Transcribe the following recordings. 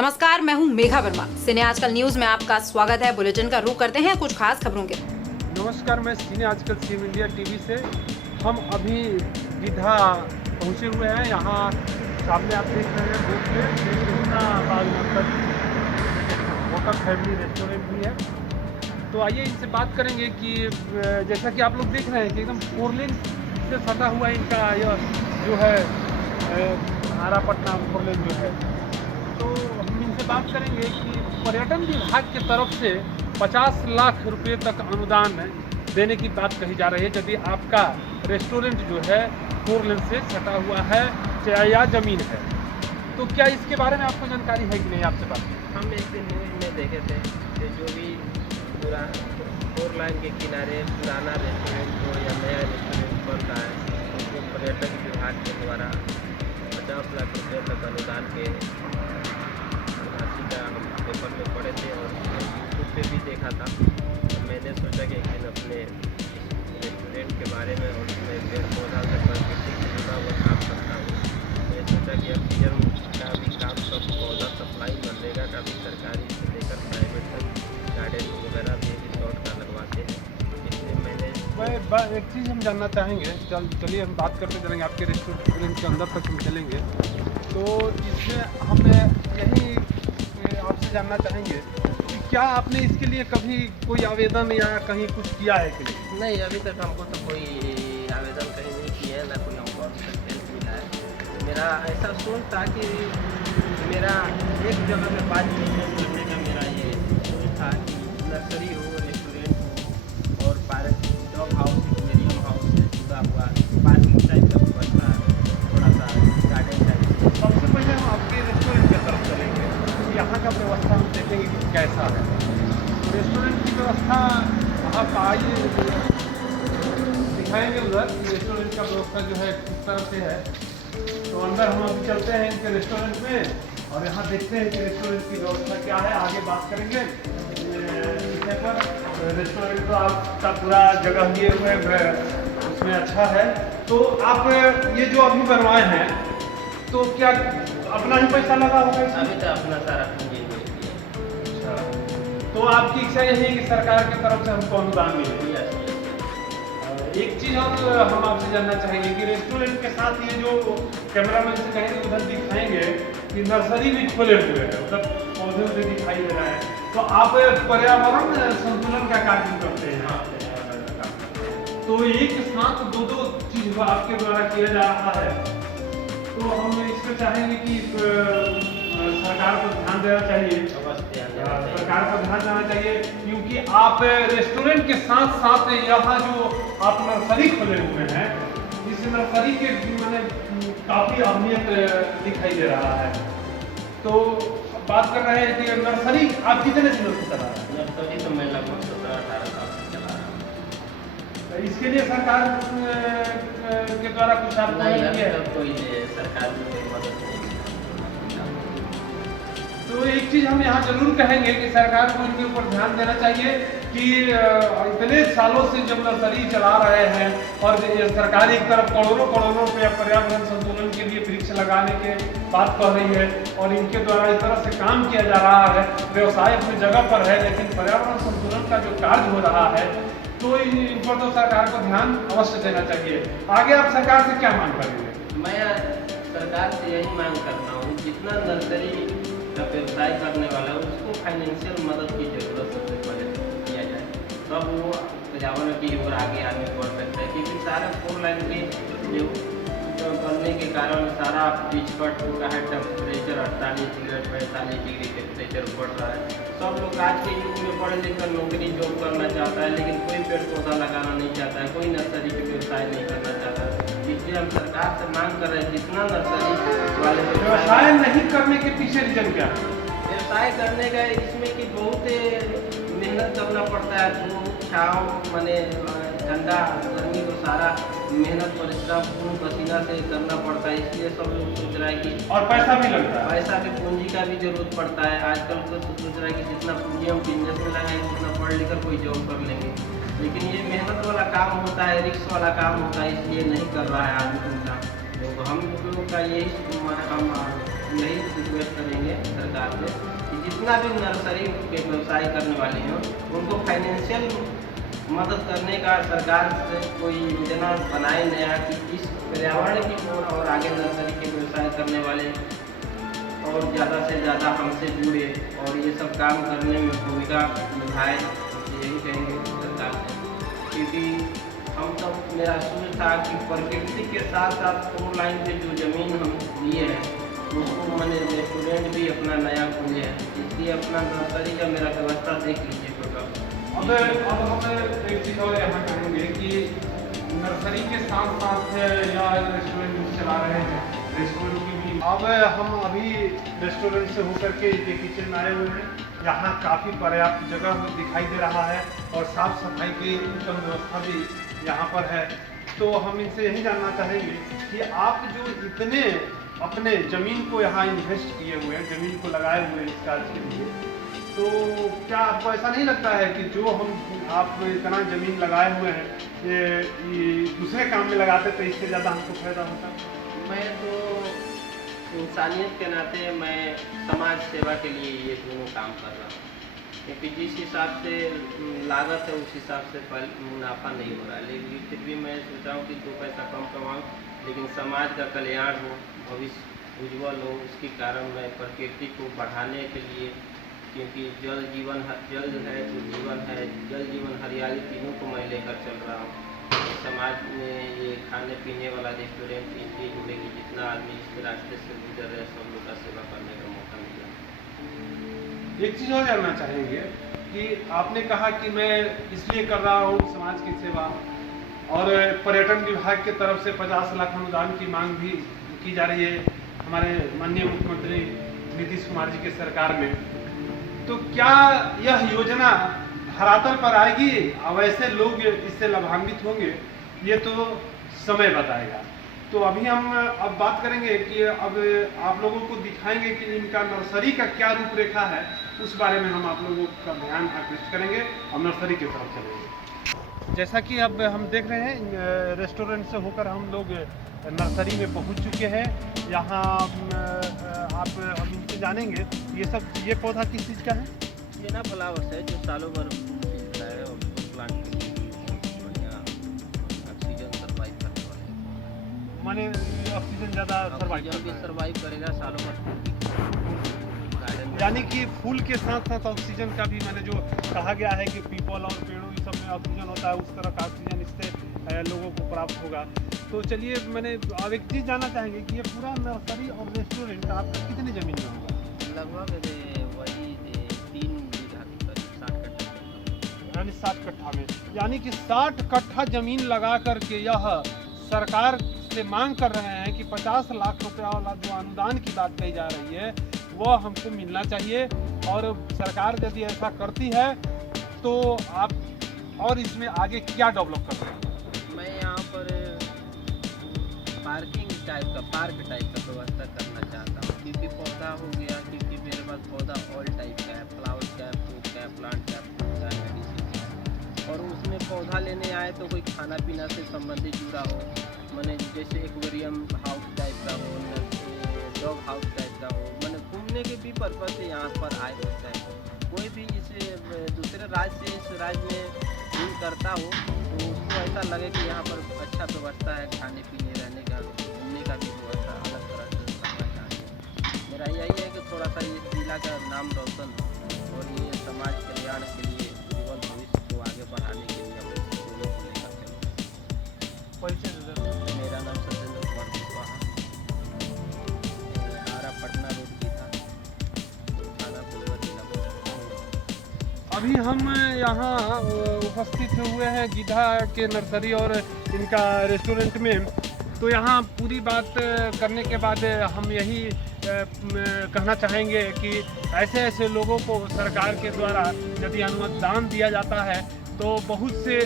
नमस्कार, मैं हूं मेघा वर्मा। सिने आजकल न्यूज में आपका स्वागत है। बुलेटिन का रुख करते हैं कुछ खास खबरों के। नमस्कार, मैं सिने आजकल सीएम इंडिया टीवी से। हम अभी दीघा पहुंचे हुए हैं। यहाँ सामने आप देख रहे हैं बोर्ड पे कृष्णा बालमंडल होटल फैमिली रेस्टोरेंट भी है। तो आइए इनसे बात करेंगे कि जैसा कि आप लोग देख रहे हैं कि एकदम 4 लेन से सटा हुआ इनका यह जो है आरापट्टना 4 लेन जो है। तो हम इनसे बात करेंगे कि पर्यटन विभाग की तरफ से 50 लाख रुपए तक अनुदान देने की बात कही जा रही है यदि आपका रेस्टोरेंट जो है 4 लेन से सटा हुआ है या ज़मीन है। तो क्या इसके बारे में आपको जानकारी है कि नहीं? आपसे बात हम एक दिन न्यूज़ में देखे थे कि जो भी 4 लाइन के किनारे पुराना रेस्टोरेंट हो या नया रेस्टोरेंट बन रहा है उसको पर्यटन विभाग के द्वारा 50 लाख रुपये तक अनुदान के राशि का हम पेपर में पढ़े थे और यूट्यूब पे भी देखा था। तो मैंने सोचा कि एक दिन अपने रेस्टोरेंट के बारे में और उसमें पेड़ पौधा से प्रकृति से जुड़ा हुआ काम करता हूँ। मैं सोचा कि ऑक्सीजन का भी काम सब पौधा सप्लाई मनरेगा का भी सरकारी से लेकर प्राइवेट तक गार्डन वगैरह भी रिसोर्ट का लगवाते हैं। इसलिए मैंने एक चीज़ हम जानना चाहेंगे। चलिए हम बात करते चलेंगे, आपके रेस्टोरेंट के अंदर तक हम चलेंगे। तो इसमें हम यही आपसे जानना चाहेंगे कि क्या आपने इसके लिए कभी कोई आवेदन या कहीं कुछ किया है कि नहीं, अभी तक हमको तो कोई आवेदन कहीं नहीं किया है, ना कोई हमको एक्सपीरियंस मिला है। मेरा ऐसा सोच था कि मेरा एक जगह में 5 बिजनेस करने का मेरा ये सोच था कि नर्सरी हो, रेस्टोरेंट हो और park, dog house, aquarium house से जुड़ा हुआ पार्किंग टाइप का व्यवस्था, थोड़ा सा गार्डन टाइप। सबसे पहले हम आपके रेस्टोरेंट की तरफ चलेंगे। यहाँ का व्यवस्था हम देखेंगे कि कैसा है। रेस्टोरेंट की व्यवस्था आप आइए दिखाएंगे उधर कि रेस्टोरेंट का व्यवस्था जो है किस तरह से है। तो अंदर हम अभी चलते हैं इनके रेस्टोरेंट में और यहाँ देखते हैं कि रेस्टोरेंट की व्यवस्था क्या है। आगे बात करेंगे विषय पर। रेस्टोरेंट तो आपका पूरा जगह दिए हुए उसमें अच्छा है। तो आप ये जो अभी बनवाए हैं तो क्या अपना ही पैसा लगा होगा इसमें? अभी तो अपना सारा पूंजी हुई है। अच्छा, तो आपकी इच्छा यही है कि सरकार की तरफ से हमको अनुदान मिले। एक चीज़ और हम आपसे जानना चाहेंगे कि रेस्टोरेंट के साथ ये जो कैमरामैन से कहेंगे उधर दिखाएंगे कि नर्सरी भी खोले हुए हैं, मतलब पौधे उधर दिखाई दे रहा है। तो आप पर्यावरण संतुलन का कार्य करते हैं। तो एक साथ दो चीज आपके द्वारा किया जा रहा है। तो हम इसमें चाहेंगे कि सरकार को ध्यान देना चाहिए। सरकार को ध्यान देना चाहिए क्योंकि आप रेस्टोरेंट के साथ साथ यहाँ जो आप नर्सरी खोले हुए हैं, इस नर्सरी के मैंने काफ़ी अहमियत दिखाई दे रहा है। तो बात कर रहे हैं कि नर्सरी आप कितने दिनों से चला रहे हैं? नर्सरी तो मैं लगभग 17-18 साल से चला रहा हूँ। इसके लिए सरकार के द्वारा कुछ आपको नहीं, किया है? अभी कोई सरकार की कोई मदद नहीं। तो एक चीज़ हम यहाँ जरूर कहेंगे कि सरकार को इनके ऊपर ध्यान देना चाहिए कि इतने सालों से जब नर्सरी चला रहे हैं और सरकार एक तरफ करोड़ों रुपया पर्यावरण संतुलन के लिए वृक्ष लगाने के बात कर रही है और इनके द्वारा इस तरह से काम किया जा रहा है। व्यवसाय अपनी जगह पर है लेकिन पर्यावरण संतुलन का जो कार्य हो रहा है तो इन पर तो सरकार को ध्यान अवश्य देना चाहिए। आगे आप सरकार से क्या मांग करेंगे? मैं सरकार से यही मांग करता हूँ, जितना नर्सरी का व्यवसाय करने वाला है उसको फाइनेंशियल मदद की जरूरत सबसे पहले किया जाए, तब वो पर्यावरण की ओर आगे बढ़ सकता है। क्योंकि सारा 4 लाइन के जो बनने के कारण सारा पिच कट हो रहा है, टेम्परेचर 48 डिग्री 45 डिग्री टेम्परेचर बढ़ रहा है। सब लोग आज के युग में पढ़े लिखकर नौकरी जॉब करना चाहता है लेकिन कोई पेड़ पौधा लगाना नहीं चाहता है, कोई नर्सरी पे व्यवसाय नहीं करना चाहता है। इसलिए हम सरकार से मांग कर रहे हैं जितना नर्सरी वाले व्यवसाय नहीं करने के पीछे रीजन क्या है? व्यवसाय करने का इसमें कि बहुत मेहनत करना पड़ता है, धूप छाँव माने ठंडा गर्मी को सारा मेहनत परिश्रम खून पसीना से करना पड़ता है। इसलिए सब लोग सोच रहा है कि और पैसा भी लगता है, पैसा की पूंजी का भी जरूरत पड़ता है। आजकल तो सोच रहा है कि जितना पूंजी हम बिजनेस में लगाएंगे उतना पढ़ लिख कर कोई जॉब कर लेंगे, लेकिन ये मेहनत वाला काम होता है, रिस्क वाला काम होता है, इसलिए नहीं कर रहा है आदमी उनका। तो हम लोगों का यही हम यही रिक्वेस्ट करेंगे सरकार से कि जितना भी नर्सरी के व्यवसाय करने वाले हैं उनको फाइनेंशियल मदद करने का सरकार से कोई योजना बनाए नया कि इस पर्यावरण की ओर और आगे नर्सरी के व्यवसाय करने वाले और ज़्यादा से ज़्यादा हमसे जुड़े और ये सब काम करने में भूमिका निभाए, यही कहेंगे सरकार से। क्योंकि हम सब मेरा सोच था कि प्रकृति के साथ साथ 4 लाइन पे जो ज़मीन हम लिए हैं उसको मैंने रेस्टोरेंट भी अपना नया खोले हैं, इसलिए अपना नर्सरी का मेरा व्यवस्था देख लीजिए टोटल। अब हम एक चीज़ और यहाँ कहेंगे कि नर्सरी के साथ साथ या रेस्टोरेंट चला रहे हैं, रेस्टोरेंट की भी अब हम अभी रेस्टोरेंट से होकर के ये किचन में आए हुए हैं। यहाँ काफ़ी पर्याप्त जगह दिखाई दे रहा है और साफ सफाई की उत्तम व्यवस्था भी यहाँ पर है। तो हम इनसे यही जानना चाहेंगे कि आप जो इतने अपने ज़मीन को यहाँ इन्वेस्ट किए हुए हैं, ज़मीन को लगाए हुए हैं इस कार्य के लिए, तो क्या आपको ऐसा नहीं लगता है कि जो आप इतना ज़मीन लगाए हुए हैं ये दूसरे काम में लगाते तो इससे ज़्यादा हमको फायदा होता? मैं तो इंसानियत के नाते मैं समाज सेवा के लिए ये दोनों काम कर रहा हूँ, क्योंकि जिस हिसाब से लागत है उस हिसाब से मुनाफा नहीं हो रहा है। लेकिन फिर भी मैं सोचा हूँ कि 2 पैसा कम कमाऊँ लेकिन समाज का कल्याण हो, भविष्य उज्ज्वल हो। इसके कारण मैं प्रकृति को बढ़ाने के लिए, क्योंकि जल जीवन है तो जीवन है, जल जीवन हरियाली तीनों को मैं लेकर चल रहा हूँ। समाज में ये खाने पीने वाला रेस्टोरेंट इनकी जुड़ेगी, जितना आदमी इस रास्ते से गुजर रहे सब लोग का सेवा करने का मौका मिला। एक चीज़ और जानना चाहेंगे कि आपने कहा कि मैं इसलिए कर रहा हूँ समाज की सेवा, और पर्यटन विभाग की तरफ से 50 लाख अनुदान की मांग भी की जा रही है हमारे माननीय मुख्यमंत्री नीतीश कुमार जी की सरकार में। तो क्या यह योजना धरातल पर आएगी और वैसे लोग इससे लाभान्वित होंगे, ये तो समय बताएगा। तो अभी हम अब बात करेंगे कि अब आप लोगों को दिखाएंगे कि इनका नर्सरी का क्या रूपरेखा है, उस बारे में हम आप लोगों का ध्यान आकृष्ट करेंगे और नर्सरी की तरफ चलेंगे। जैसा कि अब हम देख रहे हैं रेस्टोरेंट से होकर हम लोग नर्सरी में पहुंच चुके हैं। यहाँ आप अब इनसे जानेंगे ये पौधा किस चीज़ का है? ये ना फ्लावर्स है जो सालों भर खिलता है और प्लांट के लिए बढ़िया ऑक्सीजन सर्वाइव करने वाला है। माने ऑक्सीजन ज़्यादा सर्वाइव करेगा सालों भर। यानी कि फूल के साथ साथ ऑक्सीजन का भी, मैंने जो कहा गया है कि पीपल और पेड़ों इस सब में ऑक्सीजन होता है, उस तरह का ऑक्सीजन इससे लोगों को प्राप्त होगा। तो चलिए मैंने अब एक चीज़ जानना चाहेंगे कि ये पूरा नर्सरी और रेस्टोरेंट आपका कितनी ज़मीन में होगा? लगभग वही 3 बीघा की करीब 60 कट्ठा, यानी 60 कट्ठा में, यानी कि 60 कट्ठा ज़मीन लगा करके यह सरकार से मांग कर रहे हैं कि 50 लाख रुपया वाला जो अनुदान की बात कही जा रही है वो हमको मिलना चाहिए। और सरकार यदि ऐसा करती है तो आप और इसमें आगे क्या डेवलप कर रहे हैं? मैं यहाँ पर पार्क टाइप का व्यवस्था करना चाहता हूँ, क्योंकि पौधा हो गया, क्योंकि मेरे पास पौधा ऑल टाइप का है, फ्लावर का है, फ्रूट का है, प्लांट का है, फ्रूट का है, मेडिसिन का है। और उसमें पौधा लेने आए तो कोई खाना पीना से संबंधित जुड़ा हो, मैंने जैसे एक्वेरियम हाउस टाइप का हो, डॉग हाउस टाइप का हो, मैंने घूमने के भी पर्पज से यहाँ पर आए होता है। कोई भी इसे दूसरे राज्य से इस राज्य में डील करता हो तो उसको ऐसा लगे कि यहाँ पर अच्छा व्यवस्था है, खाने पीने रहने का, घूमने का भी व्यवस्था अलग तरह से करना चाहिए। मेरा यही है कि थोड़ा सा इस जिला का नाम रोशन हो और ये समाज कल्याण के लिए उज्ज्वल भविष्य को आगे बढ़ाने के लिए हम दोनों को लेकर चलते। परिचय मेरा नाम सत्येंद्र कुमार कुशवाहा, आरा पटना रोड की था, थाना पुलिस जिला। अभी हम यहाँ उपस्थित हुए हैं गीधा के नर्सरी और इनका रेस्टोरेंट में। तो यहाँ पूरी बात करने के बाद हम यही कहना चाहेंगे कि ऐसे ऐसे लोगों को सरकार के द्वारा यदि अनुदान दिया जाता है तो बहुत से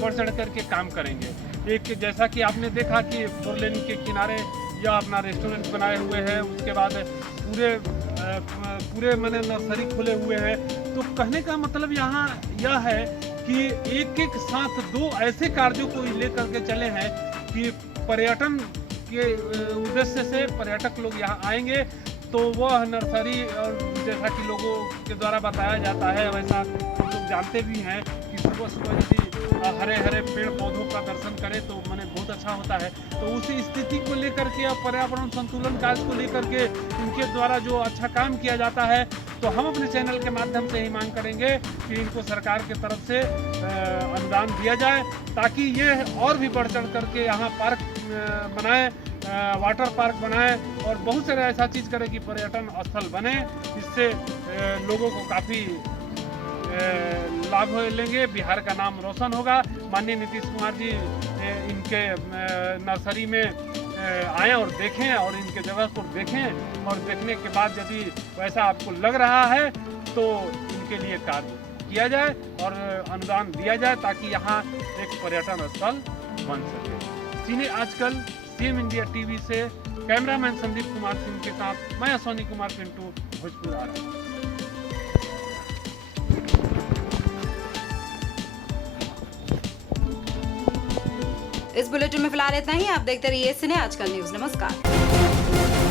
बढ़ चढ़ कर के काम करेंगे। एक जैसा कि आपने देखा कि 4 लेन के किनारे या अपना रेस्टोरेंट बनाए हुए हैं, उसके बाद पूरे मैंने नर्सरी खुले हुए हैं। तो कहने का मतलब यहाँ यह है कि एक एक साथ 2 ऐसे कार्यों को लेकर के चले हैं कि पर्यटन के उद्देश्य से पर्यटक लोग यहाँ आएंगे तो वह नर्सरी और जैसा कि लोगों के द्वारा बताया जाता है, वैसा हम लोग जानते भी हैं कि सुबह सुबह यदि हरे हरे पेड़ पौधों का दर्शन करें तो माने बहुत अच्छा होता है। तो उसी स्थिति को लेकर के और पर्यावरण संतुलन कार्य को लेकर के इनके द्वारा जो अच्छा काम किया जाता है, तो हम अपने चैनल के माध्यम से ही मांग करेंगे कि इनको सरकार की तरफ से अनुदान दिया जाए, ताकि ये और भी बढ़ चढ़ करके यहाँ पार्क बनाए, वाटर पार्क बनाए और बहुत सारे ऐसा चीज़ करें कि पर्यटन स्थल बने। इससे लोगों को काफ़ी लाभ लेंगे, बिहार का नाम रोशन होगा। माननीय नीतीश कुमार जी इनके नर्सरी में आएँ और देखें और इनके जगह को देखें, और देखने के बाद यदि वैसा आपको लग रहा है तो इनके लिए कार्य किया जाए और अनुदान दिया जाए, ताकि यहाँ एक पर्यटन स्थल बन सके। सीने आजकल सीएम इंडिया टीवी से कैमरामैन संदीप कुमार सिंह के साथ मैं अश्वनी कुमार पिंटू, भोजपुर आ रहा हूँ। इस बुलेटिन में फिलहाल इतना ही। आप देखते रहिए सिने आजकल न्यूज। नमस्कार।